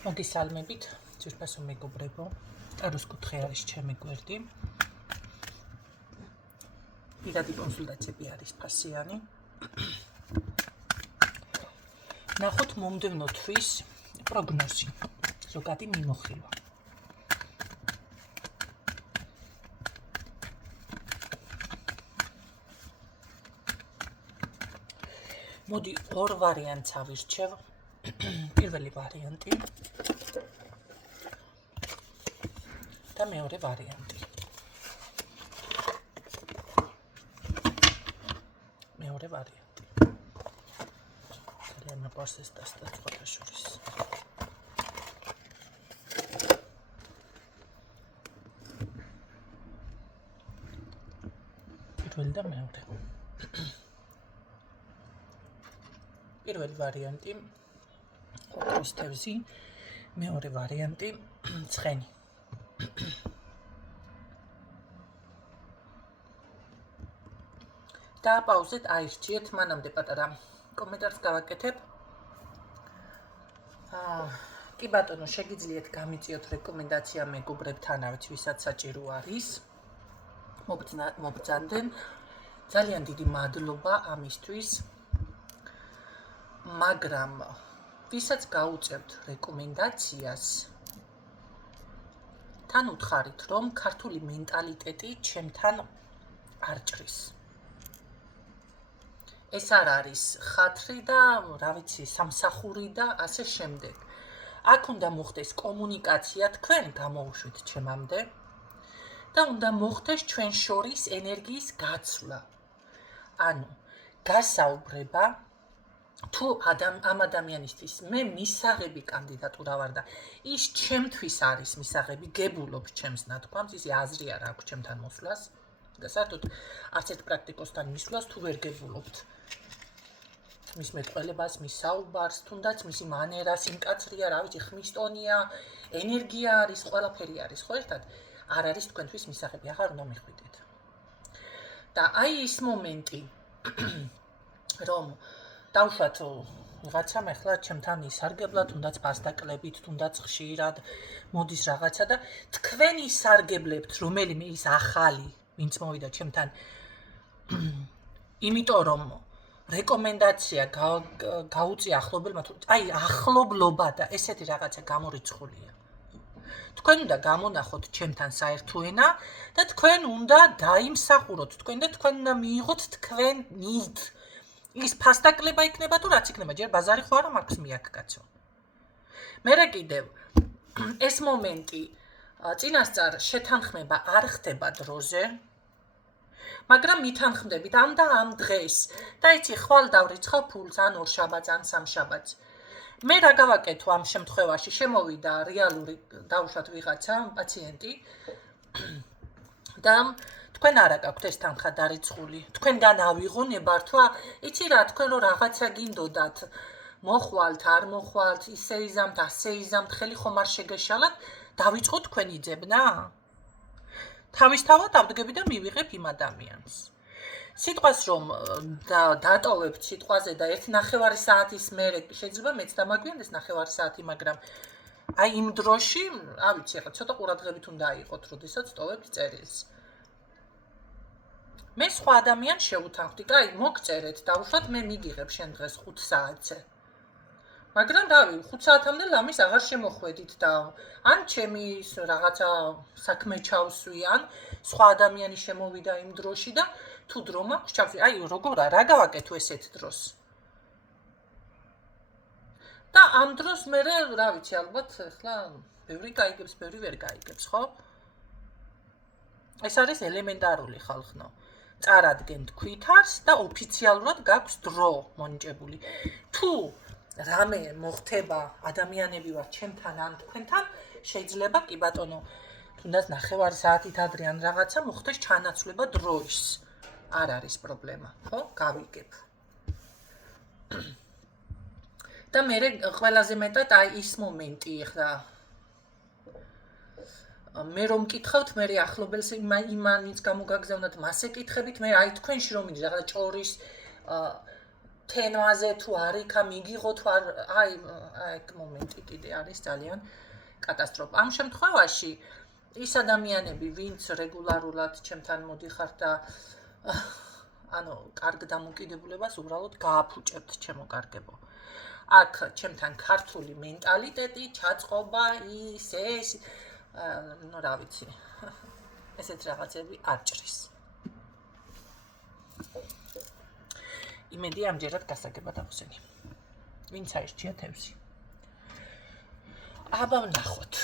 მოგისალმებით, ძვირფასო მეგობრებო, ტაროს კუთხე არის ჩემი გვერდი. პირადი კონსულტაციები არის ფასიანი. ნახოთ მომდევნო თვის პროგნოზი, ზოგადი მიმოხილვა. მოდი ორ ვარიანტს ავირჩევ. პირველი ვარიანტი და მეორე ვარიანტი. მეორე ვარიანტი. ძალიან მეყვარს ეს დასტა სხვათა შორის. პირველი და მეორე. პირველი ვარიანტი ოქროს თევზი, მეორე ვარიანტი ცხენი. დააპაუზეთ, აირჩიეთ, მანამდე პატარა კომენტარს გავაკეთებ. კი ბატონო, შეგიძლიათ გამიწიოთ რეკომენდაცია მეგობრებთანავით, ვისაც საჭირო არის. მობრძანდნენ. ძალიან დიდი მადლობა ამისთვის. მაგრამ ვისაც გაუწევთ რეკომენდაციას, თან უთხარით, რომ ქართული მენტალიტეტი ჩემთან არ ჭრის. ეს არ არის ხათრი და, რა ვიცი, სამსახური და ასე შემდეგ. აქ უნდა მოხდეს კომუნიკაცია, თქვენ გამოუშვით ჩემამდე და უნდა მოხდეს ჩვენ შორის ენერგიის გაცვლა. ანუ გასაუბრება თუ ამ ადამიანისთვის მე მისაღები კანდიდატურა ვარ და ის ჩემთვის არის მისაღები, გებულობ ჩემს ნათქვამს, ისი აზრი არ აქვს ჩემთან მოსვლას და საერთოდ არც ერთ პრაქტიკოსთან მისვლას თუ ვერ გებულობთ მის მეტყველებას, მის საუბარს, თუნდაც მისი მანერას, იმკაცრია, რა ვიცი, ხმის ტონია, ენერგია არის, ყველაფერი არის, ხო ერთად არ არის თქვენთვის მისაღები, აღარ უნდა მიხვიდეთ. და აი ის მომენტი რომ დავუშვათ ვიღაცამ ახლა ჩემთან ისარგებლა, თუნდაც პასტაკლებით, თუნდაც ხშირად მოდის რაღაცა და თქვენ ისარგებლებთ რომელიმე ის ახალი, ვინც მოვიდა ჩემთან, იმიტომ რომ რეკომენდაცია გაუწია ახლობელმა, აი ახლობლობა და ესეთი რაღაცა გამორიცხულია. თქვენ უნდა გამონახოთ ჩემთან საერთო ენა და თქვენ უნდა დაიმსახუროთ თქვენ და თქვენ უნდა მიიღოთ თქვენით. ის ფასტაკლება იქნება თუ რაც იქნება, ჯერ ბაზარი ხო არა მაქვს მიაკაცო. მერე კიდევ ეს მომენტი წინასწარ შეთანხმება არ ხდება დროზე, მაგრამ მითანხმდებით ამ და ამ დღეს და იცი ხვალ დავრიცხავ ფულს ან ორ შაბათს ან სამ შაბათს. მე რა გავაკეთო ამ შემთხვევაში, შემოვიდა რეალური დავუშვათ ვიღაცა პაციენტი და თქვენ არა გაქვთ ეს თანხა დარიცხული, თქვენგან ავიღო ნებართვა, იცი რა, თქვენ რო რაღაცა გინდოდათ, მოხვალთ, არ მოხვალთ, ისე იზამთ, ასე იზამთ, ხელი ხომ არ შეგეშალათ, დავიწყო თქვენი ძებნა? თავისთავად ავდგები და მივიღებ იმ ადამიანს. სიტყვას რომ დატოვებთ სიტყვაზე და 1.5 საათის მერე შეიძლება მეც დამაგვიანდეს 1.5 საათი, მაგრამ აი იმ დროში, რა ვიცი, ახლა ცოტა ყურადღებით უნდა აიყოთ, როდესაც ტოვებთ წერილს. მე სხვა ადამიანს შევუთანხმდი, აი მოგწერეთ, დავუშვათ მე მიგიღებ შენ დღეს 5 საათზე. მაგრამ რავი, 5 საათამდე ლამის აღარ შემოხვედით და ან ჩემი რაღაცა საქმე ჩავსვი, ან სხვა ადამიანი შემოვიდა იმ დროში და თუ დრო მაქვს ჩავსვი. აი როგორ რა გავაკეთო ესეთ დროს. და ამ დროს მე რა ვიცი, ალბათ ახლა ბევრი გაიგებს, ბევრი ვერ გაიგებს, ხო? ეს არის ელემენტარული ხალხნო. წარადგენთ ქვითარს და ოფიციალურად გაქვს დრო მონიჭებული. თუ რამე მოხდება, ადამიანები ვარ ჩემთან ან თქვენთან, შეიძლება კი ბატონო, თუნდაც 1.5 საათით ადრე ან რაღაცა მოხდეს ჩანაცვლება დროის. არ არის პრობლემა, ხო? გავიგებ. და მე ყველაზე მეტად აი ის მომენტი ახლა მე რომ მკითხავთ, მე ახლობელს იმანიც გამოგაგზავნათ, მას ეკითხებით, მე აი თქვენში რომ მიდის, რაღაცა ჭორის თემაზე თუ არ იქა მიგიღო თუ არ აი მომენტი კიდე არის ძალიან კატასტროფა. ამ შემთხვევაში ის ადამიანები, ვინც რეგულარულად ჩემთან მოდიხართ და ანუ კარგ დამოკიდებულებას უბრალოდ გააფუჭებთ ჩემო კარგებო. აქ ჩემთან ქართული მენტალიტეტი, ჩაწყობა, ეს ну რა ვიცი. ესეთ რაღაცები არ ჭრის. იმედი ამჯერად გასაგებად ახსენი. ვინც აირჩია თევზი. აბა ვნახოთ.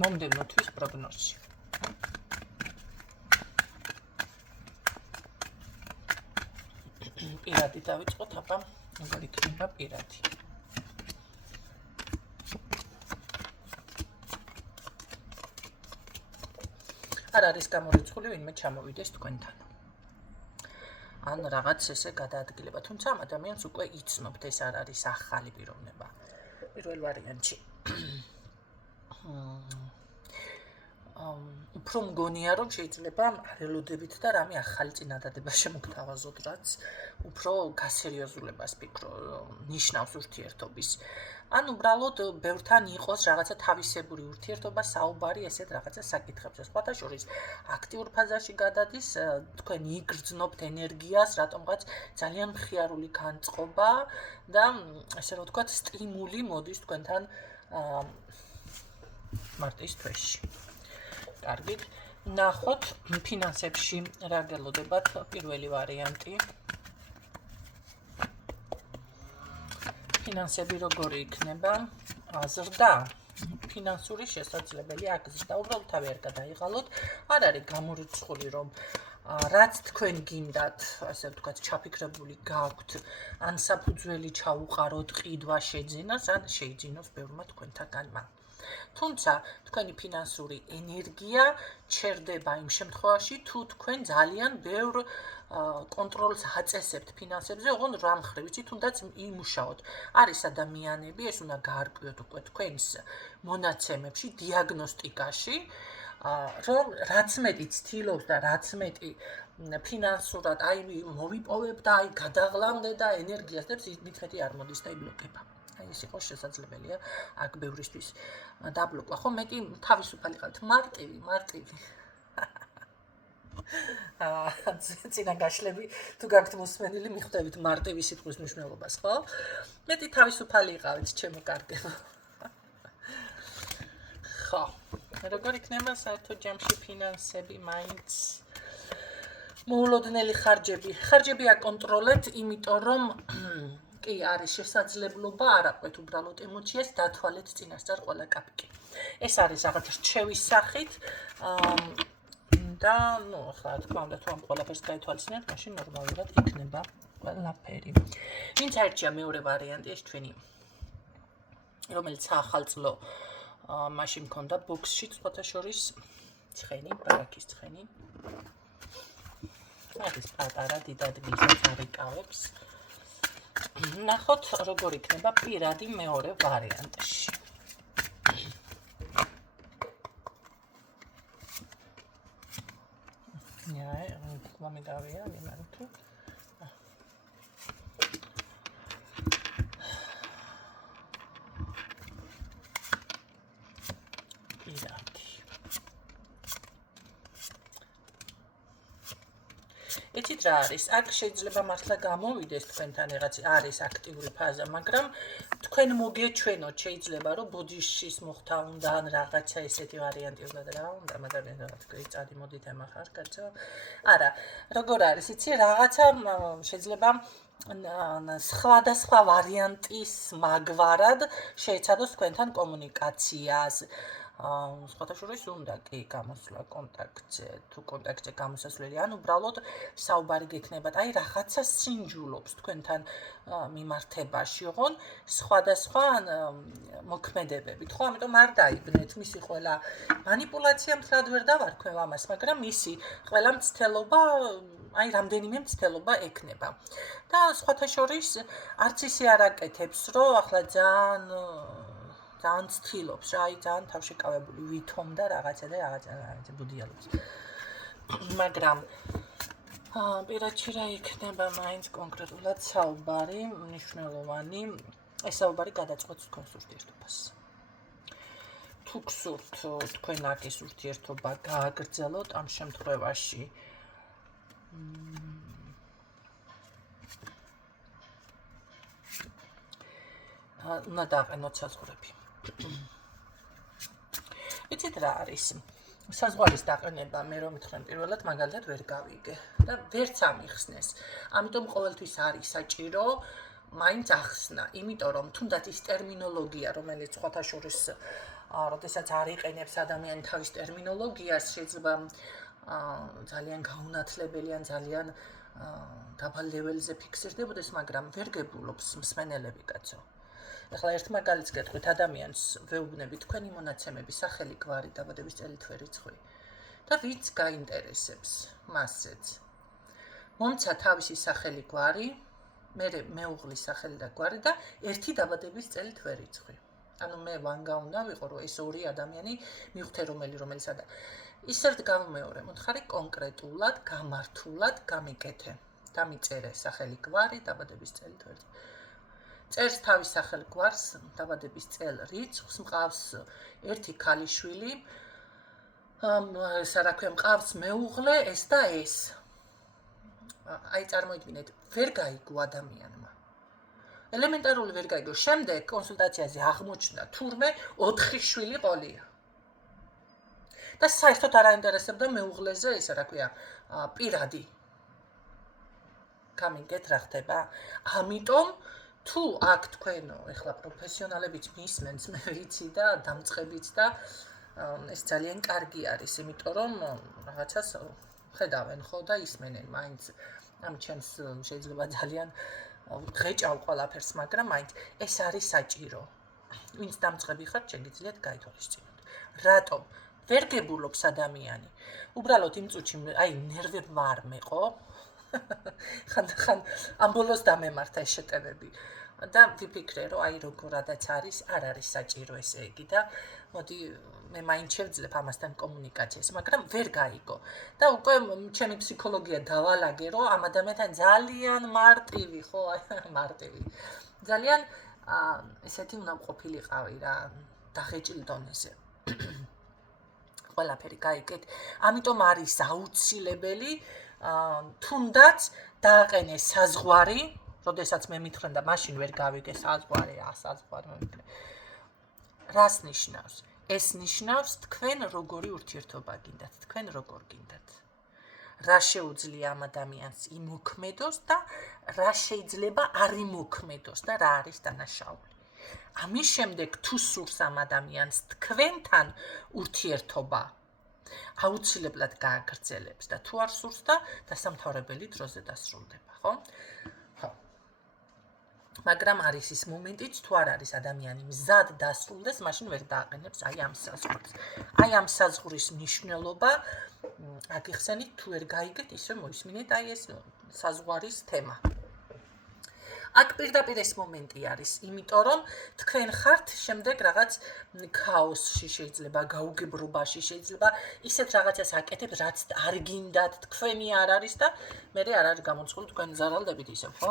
მომდევნო თვის პროგნოზი. პირადი დავიწყოთ, აბა როგორ იქნება პირადი. არ არის გამორიცხული ვინმე ჩამოვიდეს თქვენთან. ან რაღაც ესე გადაადგილება, თუმცა ამ ადამიანს უკვე იცნობთ, ეს არ არის ახალი პიროვნება. პირველ ვარიანტში. უფრო მგონია, რომ შეიძლება არელოდებით და რამე ახალი წინადადება შემოგთავაზოთ, რაც უფრო გასერიოზულებას ფიქრო, ნიშნავს ურთიერთობის. ან უბრალოდ ბევრთან იყოს რაღაცა თავისებური ურთიერთობა, საუბარი ესეთ რაღაცა საკითხებზე. სხვათა შორის აქტიურ ფაზაში გადადის, თქვენ იგრძნობთ ენერგიას, რატომღაც ძალიან მხიარული განწყობა და ესე რომ ვთქვათ, სტიმული მოდის თქვენთან მარტის თვეში. კარგით, ნახოთ ფინანსებში რა გელოდებათ პირველი ვარიანტი. ფინანსები როგორი იქნება? ზრდა, ფინანსური შესაძლებელი აქ ზრდა, უბრალოდ თავი არ გადაიღალოთ, არ არის გამორიცხული, რომ რაც თქვენ გინდათ, ასე ვთქვათ, ჩაფიქრებული გაქვთ, ან საფუძველი ჩაუყაროთ, ყიდვა შეძინოს, ან შეიძინოს ბევრმა თქვენთაგანმა. თუმცა თქვენი ფინანსური ენერგია ჩერდება იმ შემთხვევაში, თუ თქვენ ძალიან ბევრ კონტროლს აწესებთ ფინანსებზე, ოღონდ რა მხრივ, იცი, თუნდაც იმუშაოთ. არის ადამიანები, ეს უნდა გაარკვიოთ უკვე თქვენს მონაცემებში, დიაგნოსტიკაში, რომ რაც მეტი ცდილობს და რაც მეტი ფინანსურად აი მოვიპოვებ და აი გადაღლამდე და ენერგიას დებს, მით მეტი არ მოდის და იბლოკება. აი ეს იყოს შესაძლებელია აქ ბევრისთვის დაბლოკვა. ხო, მეტი თავისუფალი ყავთ, მარტივი. წინა გაშლები თუ გაქვთ მოსმენილი, მიხვდებით მარტივი სიტყვის მნიშვნელობას, ხო? მეტი თავისუფალი იყავით, ჩემო კარგებო. ხო, როგორ იქნება საერთო ჯამში ფინანსები მაინც? მოულოდნელი ხარჯები. ხარჯები აკონტროლებთ, იმიტომ რომ კი არის შესაძლებლობა არ აყვეთ უბრალოდ ემოციას, დათვალეთ წინასწარ ყველა კაპიკი. ეს არის რაღაც რჩევის სახით და ნუ ახლა თქმა უნდა თუ ამ ყველაფერს გაითვალისწინებთ, მაშინ ნორმალურად იქნება ყველაფერი. ვინც აირჩია მეორე ვარიანტი, ეს ჩვენი, რომელიც ახალწლო მაშინ მქონდა ბოქსში, სხვათა შორის ცხენი, ბარაქის ცხენი. არის პატარა დიდ ადგილსაც არ იკავებს. ნახოთ როგორ იქნება პირადი მეორე ვარიანტში. მომიდავია, მიმართო. პირადი. იცით რა არის? აქ შეიძლება მართლა გამოვიდეს თქვენთან რაღაც არის აქტიური ფაზა, მაგრამ თქვენ მოგეჩვენოთ, შეიძლება რომ ბოდიშის მოხდა უნდა ან რაღაცა ესეთი ვარიანტი უნდა და რა უნდა, მაგრამ რა თქვი, წადიმოდით ემახარ, კაცო. არა, როგორ არის, იცი, რაღაცა შეიძლება სხვადასხვა ვარიანტის მაგვარად შეეცადოს თქვენთან კომუნიკაციას. სხვათა შორის უნდა კი გამოსვლა კონტაქტზე, თუ კონტაქტზე გამოსასვლელი, ან უბრალოდ საუბარი გექნებათ, აი რაღაცა სინჯულობს თქვენთან მიმართებაში, ოღონ სხვადასხვა მოქმედებებით, ხო, ამიტომ არ დაიბნეთ მისი ყველა მანიპულაცია მთლად ვერ დავარქვევ ამას, მაგრამ მისი ყველა მცდელობა, აი რამდენიმე მცდელობა ექნება. და სხვათა შორის არც ისე არ აკეთებს, რომ ახლა ძალიან ცდილობს რა, აი ძალიან თავშეკავებული ვითომ და რაღაცა ბუდიალობს. მაგრამ პირადში რა იქნება მაინც კონკრეტულად საუბარი, მნიშვნელოვანი, ეს საუბარი გადაწყვეტს თქვენს ურთიერთობას. თუ გსურთ თქვენ აქ ეს ურთიერთობა გააგრძელოთ, ამ შემთხვევაში უნდა დააყენოთ საზღვრები. იცით რა არის? საზღვარის დაყენება მე რომ მითხრენ პირველად მაგალითად ვერ გავიგე და ვერც ამიხსნეს. ამიტომ ყოველთვის არის საჭირო მაინც ახსნა, იმიტომ რომ თუნდაც ის ტერმინოლოგია, რომელიც სხვათა შორის როდესაც არ იყენებს ადამიანი თავის ტერმინოლოგიას, შეიძლება ძალიან გაუნათლებელი ან ძალიან დაბალ ლეველზე ფიქსირდებოდეს, მაგრამ ვერ გებულობს მსმენელები კაცო. ახლა ერთ მაგალითს გეტყვით, ადამიანს ვეუბნები თქვენი მონაცემები, სახელი, გვარი, დაბადების წელი, თვერიცხვი და ვიც გაინტერესებს მასეც. მომცა თავისი სახელი, გვარი, მე მეუღლის სახელი და გვარი და ერთი დაბადების წელი, თვერიცხვი. ანუ მე ვანგა უნდა ვიყო, რომ ეს ორი ადამიანი მივხვდე რომელიც ისევ გამომეორე, მოთხარი კონკრეტულად, გამართულად გამიკეთე. დამიწერე სახელი, გვარი, დაბადების წელი, თვერიცხვი. წერს თავის სახელ გვარს, დაბადების წელ, რიცხვს, მყავს ერთი ქალიშვილი, მყავს მეუღლე, ეს და ეს. აი წარმოიდგინეთ, ვერ გაიგო ადამიანმა. ელემენტარული ვერ გაიგო. შემდეგ კონსულტაციაზე აღმოჩნდა თურმე 4 შვილი ყოლია. და საერთოდ არ აინტერესებდა მეუღლეზე ესა რა ქვია, პირადი. გამიგეთ რა ხდება. ამიტომ თუ აქ თქვენ ეხლა პროფესიონალებიც მისმენთ, მე ვიცი და დამწყებიც და ეს ძალიან კარგი არის, იმიტომ რომ რაღაცას ხედავენ ხო და ისმენენ მაინც. ამით ჩემს შეიძლება ძალიან ღეჭავ ყველაფერს, მაგრამ მაინც ეს არის საჭირო. ვინც დამწყები ხართ, შეგიძლიათ გაითვალისწინოთ. რატომ ვერ გებულობს ადამიანი? უბრალოდ იმ წუთში აი ნერვები ვარ მეყო. ხან ამ ბოლოს დამემართა ეს შეტევები და ვიფიქრე რომ აი როგორადაც არის, არ არის საჭირო ესე იგი და მოდი მე მაინც შევძლებ ამასთან კომუნიკაციას, მაგრამ ვერ გაიგო და უკვე ჩემი ფსიქოლოგია დავალაგე რომ ამ ადამიანთან ძალიან მარტივი ხო მარტივი ძალიან ესეთი უნდა ყოფილიყავი რა დაღეჭილ დონეზე ყველაფერი გაიგეთ, ამიტომ არის აუცილებელი თუნდაც დააყენეს საზღვარი, როდესაც მე მითხრენ და მაშინ ვერ გავიგე საზღვარი, საზღვარი მომიქრე. რას ნიშნავს? ეს ნიშნავს თქვენ როგორი ურთიერთობა გინდათ, თქვენ როგორ გინდათ. რა შეუძლია ამ ადამიანს იმოქმედოს და რა შეიძლება არ იმოქმედოს და რა არის დანაშაული. ამის შემდეგ თუ სურს ამ ადამიანს თქვენთან ურთიერთობა აუცილებლად გააგრძელებს და თუ არ სურს და დასამთავრებელი დროზე დასრულდება, ხო? ხო. მაგრამ არის ის მომენტიც, თუ არ არის ადამიანი მზად დასრულდეს, მაშინ ვერ დააყენებს აი ამ საზღვრს. აი ამ საზღვრის მნიშვნელობა აგიხსენით, თუ ვერ გაიგეთ, ისე მოისმინეთ აი ეს საზღვრის თემა. აქ პირდაპირ ეს მომენტი არის, იმიტომ რომ თქვენ ხართ შემდეგ რაღაც ქაოსში შეიძლება, გაუგებრობაში შეიძლება ისეთ რაღაცას აკეთებ, რაც არ გინდათ, თქვენი არ არის და მე არ არის გამორჩეული თქვენ ზარალდებით ისევ, ხო?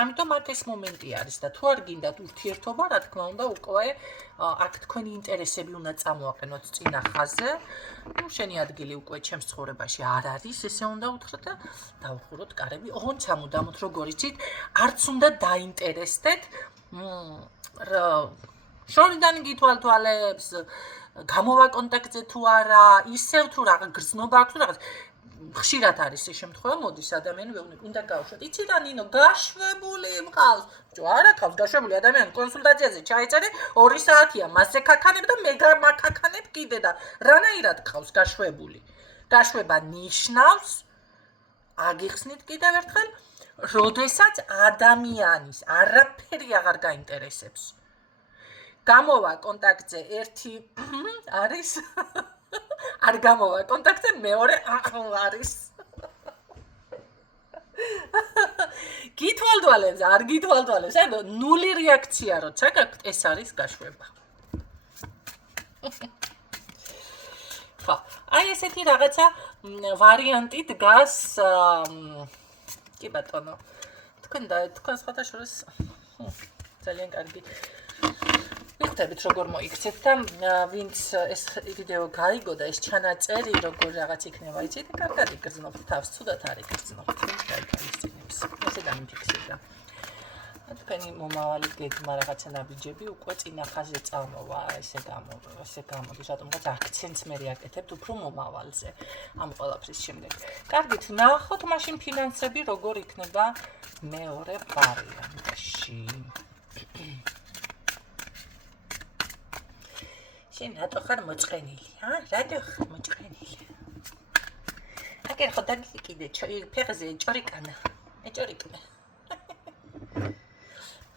ამიტომ აქ ეს მომენტი არის და თუ არ გინდათ ურთიერთობა, რა თქმა უნდა, უკვე აქ თქვენი ინტერესები უნდა წამოაყენოთ წინა ხაზზე. ნუ შენი ადგილი უკვე ჩემს ცხოვრებაში არ არის, ესე უნდა უთხრათ და დავუხუროთ კარები. ოღონდ სამუდამოდ როგორ იცით, არც უნდა დაინტერესდეთ შორიდან გითვალთვალებს, გამოვა კონტაქტზე თუ არა, ისევ თუ რაღაც გრძნობა აქვს თუ რაღაც ხშირად არის ეს შემთხვევა, მოდის ადამიანი ვეუბნები, უნდა გავუშვათ. იცი რა ნინო, გაშვებული მყავს. არა ყავს გაშვებული ადამიანი კონსულტაციაზე ჩაიწერე 2 საათია, მასზე ქაქანებ და მე მაგაქანებ კიდე და რანაირად ყავს გაშვებული. გაშვება ნიშნავს აგიხსნით კიდევ ერთხელ, როდესაც ადამიანის არაფერი აღარ გაინტერესებს. გამოვა კონტაქტზე ერთი არის არ გამოვა კონტაქტზე მეორე არის. გითვალთვალებს, არ გითვალთვალებს, ანუ ნული რეაქცია როცა გაქვთ, ეს არის გაშვება. ხო, აი ესეთი რაღაცა ვარიანტი დგას კი ბატონო თქვენ სხვადასხვა ძალიან კარგი ვიხდებით როგორ მოიქცეთ და ვინც ეს ვიდეო გაიგო და ეს ჩანაწერი როგორ რაღაც იქნება იცით კარგად იგრძნობთ თავს ცუდად არ იგრძნობთ გაიგონებს ესე დამიფიქსირდა თქვენი მომავალი გეგმა რაღაცა ნაბიჯები უკვე წინა ხაზზე წამოვა ესე გამოდის რატომღაც აქცენტს მე აკეთებთ უფრო მომავალზე ამ ყველაფრის შემდეგ კარგით ნახოთ მაშინ ფინანსები როგორ იქნება მეორე ვარიანტში შენ რატო ხარ მოწყენილი რატო ხარ მოწყენილი აგერ ხო დაგიხი კიდე ფეხზე ჭორიკანა ეჭორიკნა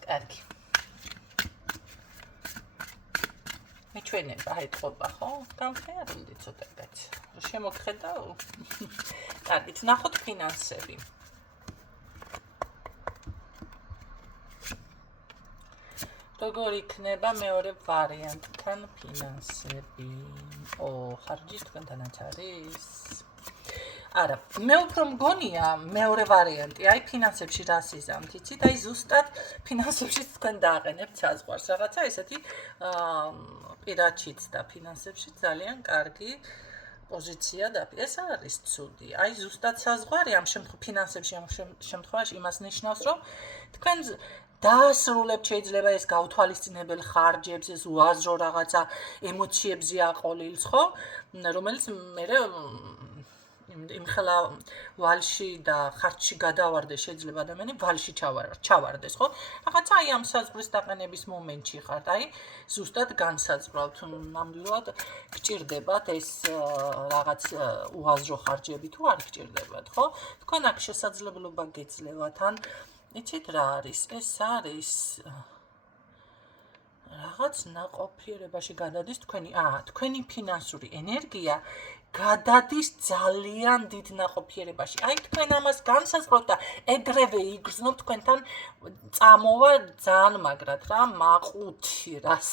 კარგი მეჩვენება ეთყობა ხო გამხეარდი ცოტაკაც შემოგხედავ კარგით ნახოთ ფინანსები როგორ იქნება მეორე ვარიანტთან ფინანსები ხარჯი თქვენთანაც არის არა მე უფრო მგონია მეორე ვარიანტი აი ფინანსებში რას იზამთ იცით აი ზუსტად ფინანსებში თქვენ დააყენებთ საზღვარს რაღაცა ესეთი პირადშიც და ფინანსებში ძალიან კარგი პოზიცია და ეს არის ცუდი აი ზუსტად საზღვარი ამ ფინანსებში ამ შემთხვევაში იმას ნიშნავს რომ თქვენ დაასრულებთ შეიძლება ეს გაუთვალისწინებელ ხარჯებს ეს უაზრო რაღაცა ემოციებზე აყოლილს ხო რომელიც მე იმხელა ვალში და ხარჯში გადავარდეს შეიძლება ადამიანი ვალში ჩავარდეს ხო რაღაცა აი ამ საზღვრის დაყენების მომენტში ხართ აი ზუსტად განსაზღვრავთ ნამდვილად გჭირდებათ ეს რაღაც უაზრო ხარჯები თუ არ გჭირდებათ ხო თქვენ აქ შესაძლებლობა გეძლევათ ან იცით რა არის ეს არის რაღაც ნაყოფიერებაში გადადის თქვენი ფინანსური ენერგია გადადის ძალიან დიდ ნაყოფიერებაში. აი თქვენ ამას განსაზღვრავთ და ეგრევე იგრძნობთ თქვენთან წამოვა ძალიან მაგრად რა მაყუთი რას.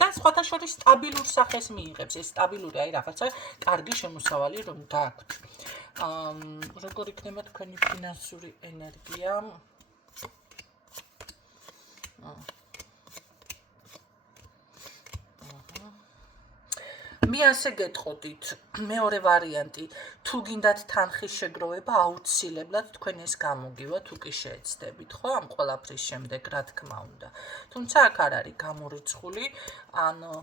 და სხვათა შორის სტაბილურ სახეს მიიღებს. ეს სტაბილური აი რაღაცა კარგი შემოსავალი რომ გააქვთ. როგორ იქნება თქვენი ფინანსური ენერგია? მე ასე გეტყოდით, მეორე ვარიანტი, თუ გინდათ თანხის შეგროვება აუცილებლად თქვენ ეს გამოგივა, თუ კი შეეცდებით, ხო, ამ ყველაფრის შემდეგ, რა თქმა უნდა. თუმცა აქ არ არის გამორიცხული, ანუ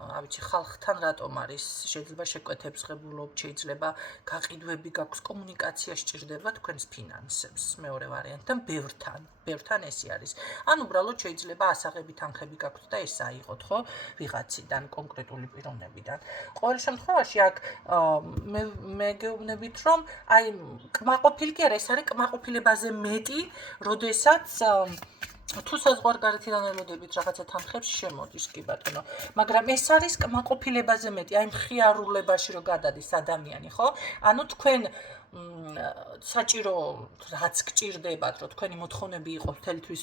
ავიცი ხალხთან რატომ არის შეიძლება შეკვეთებს ღებულობ შეიძლება გაყიდვები გაქვს კომუნიკაცია სჭირდება თქვენს ფინანსებს მეორე ვარიანტთან ბევრთან ესე არის ან უბრალოდ შეიძლება ასაღები თანხები გაქვთ და ეს აიღოთ ხო ვიღაციდან კონკრეტული პიროვნებიდან ყოველ შემთხვევაში აქ მე გეუბნებით რომ აი კმაყოფილი კი არა ეს არის კმაყოფილებაზე მეტი როდესაც თუ საზღვარგარეთიდან ელოდებით რაღაცა თანხებს შემოდის კი ბატონო მაგრამ ეს არის კმაყოფილებაზე მეტი აი მხიარულებაში რომ გადადის ადამიანი ხო ანუ თქვენ საჭირო რაც გჭირდებათ რომ თქვენი მოთხოვნები იყოს მთელი თვის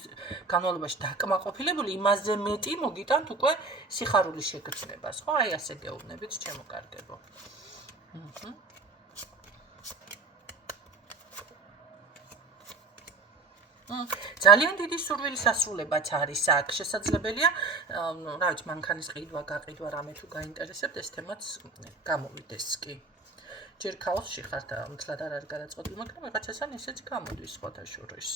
განმავლობაში დაკმაყოფილებული იმაზე მეტი მოგიტანთ უკვე სიხარულის შეგრძნებას ხო აი ასე გეუბნებით ჩემო კარგებო ძალიან დიდი სურვილის ასრულებაც არის აქ შესაძლებელია რა ვიცი მანქანის ყიდვა გაყიდვა რამე თუ გაინტერესებთ ეს თემაც გამოვიდეს კი ჯერ ქაოსში ხართ მთლად არ არის გადაწყვეტილი მაგრამ ვიღაცასთან ისეც გამოდის სხვათა შორის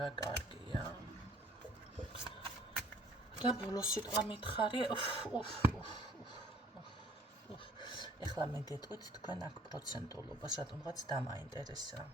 რა კარგია და ბოლოს სიტყვა მითხარი ეხლა მე გეტყვით თქვენ აქ პროცენტულობას რატომღაც დამაინტერესა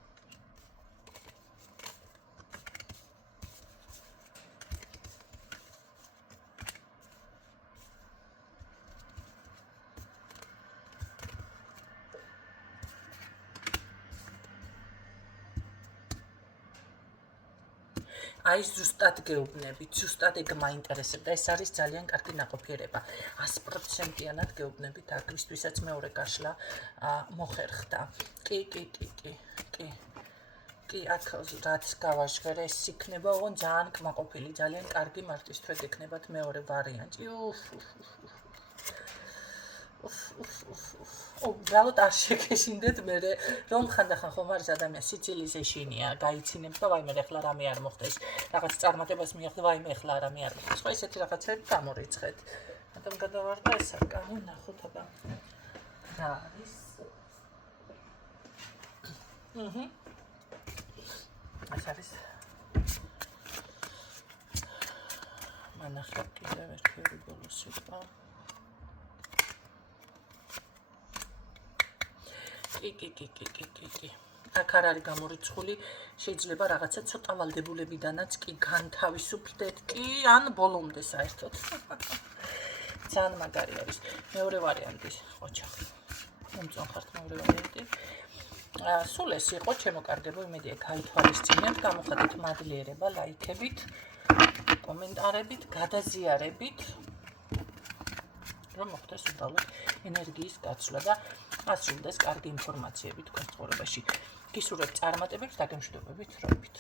აი ზუსტად გეუბნებით, ზუსტად ეგ მაინტერესებდა. ეს არის ძალიან კარგი ნაყოფიერება. 100%-იანად გეუბნებით აგვისთვისაც მეორე გაშლა მოხერხდა. კი, აქ რაც გავაჟღერე, ეს იქნება ოღონ ძალიან კმაყოფილი, ძალიან კარგი მარტის თვე გექნებათ მეორე ვარიანტი. უბრალოდ არ შეგეშინდეთ მე რომ ხანდახან ხომ არის ადამიანს სიცილიის ეშინია გაიცინებს და ვაიმე ეხლა რამე არ მოხდეს რაღაც წარმატებას მიიღო ვაიმე ეხლა რამე არ მოხდეს ხო ესეთი რაღაცები გამორიცხეთ მაგრამ გადავარდა ეს არ გამონახოთ აბა რა არის ეს არის მანახა კიდევ ერთი ბოლოს სიტყვა კი. აქ არ არის გამორიცხული, შეიძლება რაღაცა ცოტა ვალდებულებიდანაც კი განთავისუფლდეთ კი, ან ბოლომდე საერთოდ. ძალიან მაგარი არის. მეორე ვარიანტი, ოჩახი. მომწონ ხართ მეორე ვარიანტი. სულ ეს იყო, ჩემო კარგებო, იმედია გაითვალისწინებთ, გამოხატეთ მადლიერება ლაიქებით, კომენტარებით, გადაზიარებით. რომ მოხდეს უბრალოდ ენერგიის გაცვლა და ასრულდეს კარგი ინფორმაციები თქვენ ცხოვრებაში. გისურვებთ წარმატებებს და გემშვიდობებით, რომებით.